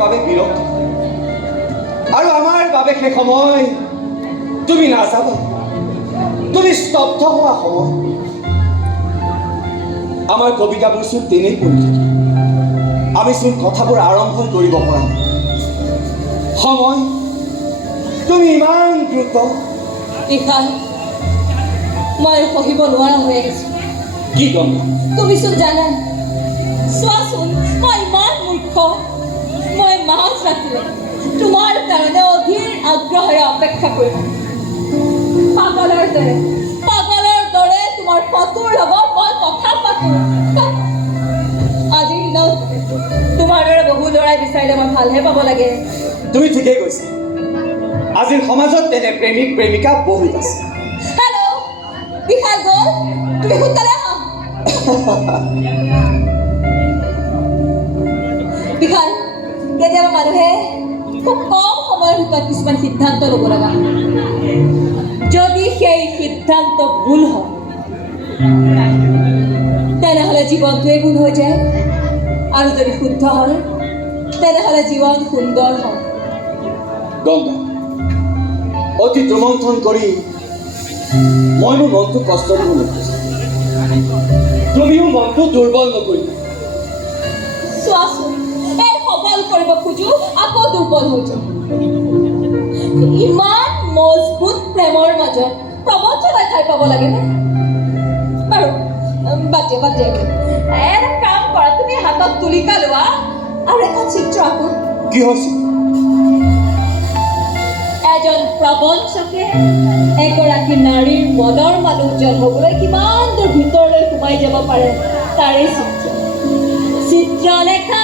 বাবে বিৰক্ত আৰু আমাৰ বাবে সেই সময় তুমি নাযাবা, তুমি স্তব্ধ হোৱা সময়। আমাৰ কবিতাবোৰ চোন তেনেই পৰি থাকে, আমি চোন কথাবোৰ আৰম্ভ কৰিব পৰা নাই। সময় তুমি ইমান দ্ৰুত। বিশাল, মই সহিব নোৱাৰা হৈ আহিছোঁ। কি ক'ম? তুমি চোন জানা, চোৱাচোন মই ইমান মূৰ্খ। মই মাজ ৰাতিলে তোমাৰ কাৰণে অধীৰ আগ্ৰহেৰে অপেক্ষা কৰিম। পাগলৰ দৰে তোমাৰ ফটোৰ লগত মই কথা পাতোঁ। আজিৰ দিনত তোমাৰ দৰে বহু ল'ৰাই বিচাৰিলে মই ভালহে পাব লাগে। তুমি ঠিকেই কৈছা, আজিৰ সমাজত তেনে প্ৰেমিক প্ৰেমিকা বহুত আছে। হেল্ল' বিশাল গ'ল, তুমি সোনকালে আহা। বিশাল, কেতিয়াবা মানুহে খুব কম সময়ৰ ভিতৰত কিছুমান সিদ্ধান্ত ল'ব লগা। যদি সেই সিদ্ধান্ত ভুল হয় তেনেহ'লে জীৱনটোৱে ভুল হৈ যায়, আৰু যদি শুদ্ধ হয় তেনেহ'লে জীৱন সুন্দৰ হয়। গংগা, অতি ৰোমন্থন কৰি মই মোৰ মনটো কষ্ট দিব নোখোজো, তুমিও মনটো দুৰ্বল নকৰিবা। চোৱাচোন, এই সবল কৰিব খোজো আকৌ দুৰ্বল হৈ যাওঁ। ইমান মজবুত প্ৰেমৰ মাজত প্ৰবঞ্চনাই ঠাই পাব লাগেনে? বাৰু বাদ দিয়া। এটা কাম কৰা, তুমি হাতত তুলিকা লোৱা আৰু এখন চিত্ৰ আঁকা। কি হৈছে? এজন প্ৰবঞ্চকে এগৰাকী নাৰীৰ মনৰ মালোজ্জন হ'বলৈ কিমান দূৰ ভিতৰলৈ সোমাই যাব পাৰে তাৰে চিত্ৰ লেখা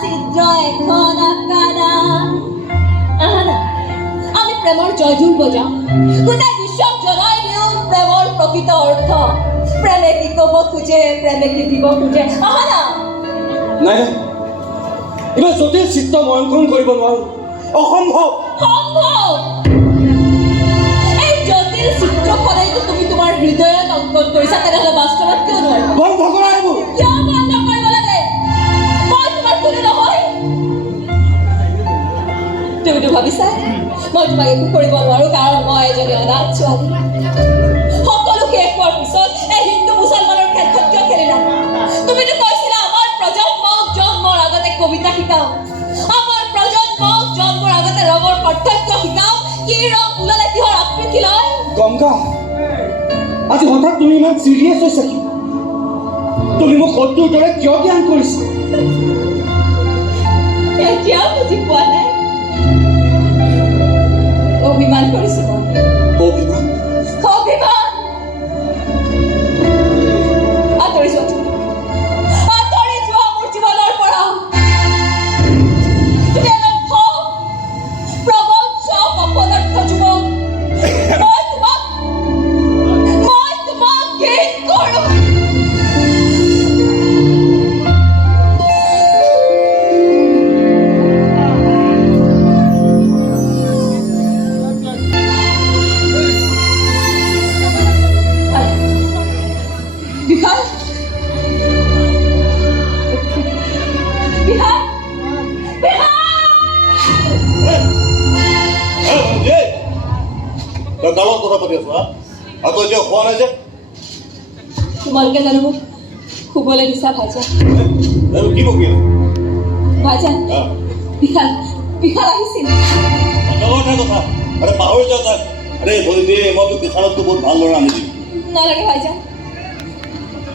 চিত্ৰ এখন আঁকা না। আহা না, আমি প্ৰেমৰ জয়ঢোল বজাওঁ, গোটেই বিশ্বক জনাই দিওঁ প্ৰেমৰ প্ৰকৃত অৰ্থ। প্ৰেমে কি ক'ব খোজে, প্ৰেমে কি দিব খোজে। আহা না। নাই, ইমান জটিল চিত্ৰ মই অংকন কৰিব নোৱাৰো, অসম্ভৱ। সম্ভৱ। এই জটিল চিত্ৰখনেইতো তুমি তোমাৰ হৃদয়ত অংকন কৰিছা, তেনেহ'লে বাস্তৱত কিয় নোৱাৰিবা? বন্ধ কৰা এইবোৰ। কিয় বন্ধ কৰিব লাগে? মই তোমাৰ কোনো নহয়। তুমিতো ভাবিছা মই তোমাক একো কৰিব নোৱাৰো, কাৰণ মই এজনী অনাথ ছোৱালী। সকলো শেষ হোৱাৰ পিছত এই হিন্দু মুছলমানৰ খেলখন কিয় খেলিলা? তুমিতো কৈছিলা আমাৰ প্ৰজন্মক জন্মৰ আগতে কবিতা শিকাওঁ, আমাৰ প্ৰজন্মক জন্মৰ আগতে ৰঙৰ পাৰ্থক্য শিকাওঁ, কি ৰং ওলালে কিহৰ আকৃতি লয়। গংগা, আজি হঠাৎ তুমি ইমান চিৰিয়াছ হৈছা কি? তুমি মোক শত্ৰুৰ দৰে কিয় জ্ঞান কৰিছা? এতিয়াও বুজি পোৱা নাই? অভিমান কৰিছো মই। অভিমান? আঁতৰি যোৱা মোৰ জীৱনৰ পৰা। তুমি এজন প্ৰবঞ্চক, অপদাৰ্থ যুৱক। মই তোমাক ঘৃণ কৰোঁ। তোমালোকে জানো মোক শুবলৈ দিছা ভাইজান? ভাইজান, বিশাল আহিছিল। নালাগে ভাইজান,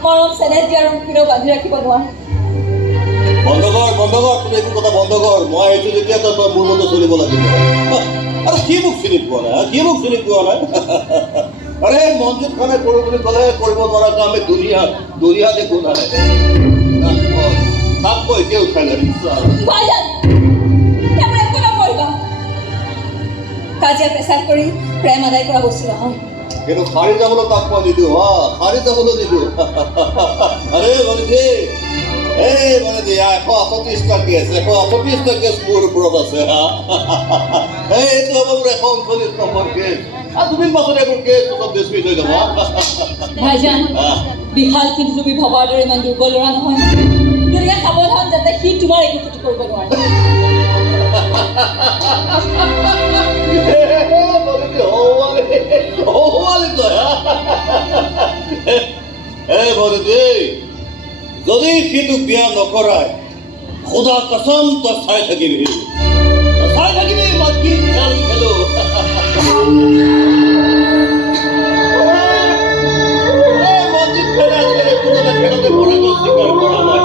মৰম চেনেহ দিয়া আৰু কোনেও বান্ধি ৰাখিব নোৱাৰে। বন্ধ কৰ, তুমি এইটো কথা বন্ধ কৰ। মই সেইটো যেতিয়া তই মোৰ মতে চলিব লাগিব। আৰু কি মোক চিনি পোৱা নাই? আৰে মঞ্জিত খানে কৰোঁ বুলি ক'লে কৰিব নোৱাৰাকৈ আমি দুনিয়া দেখোঁ নাই। তাক মই এতিয়া উঠাই লাগিছে। কাজিয়া পেচাব কৰি প্ৰেম আদায় কৰা বস্তু নহয়। কিন্তু সাৰি যাবলৈ তাক মই নিদিওঁ, সাৰি যাবলৈ নিদিওঁ। আৰে মানে মানে 138টা কেছ, 138টা কেছ মোৰ ওপৰত আছে। এইটো হ'ব মোৰ 139 নম্বৰ কেছ। দুদিন পাছত এইবোৰ কেছ চব ডিছমিছ হৈ যাব। ভাইজান, বিশাল কিন্তু তুমি ভবাৰ দৰে ইমান দুৰ্বল ল'ৰা নহয়। গতিকে সাৱধান যাতে সি সি তোমাৰ একো ক্ষতি কৰিব নোৱাৰে। যদি সিটো বিয়া নকৰায় খুদা কসম তই চাই থাকিবি মই কি খেল খেলো। মন্দিৰ খেলা খেলে কোনোটা খেলতে পৰাজয় স্বীকাৰ কৰা নাই।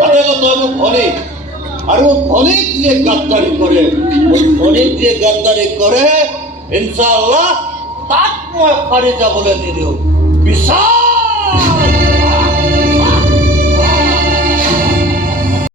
তাতে তই মোৰ ভনীক আৰু ভনীক যে গাদ্দাৰী কৰে, ভনীক যে গাদ্দাৰী কৰে ইনশাআল্লাহ তাক মই ফাৰি যাবলৈ নিদিওঁ। বিশাল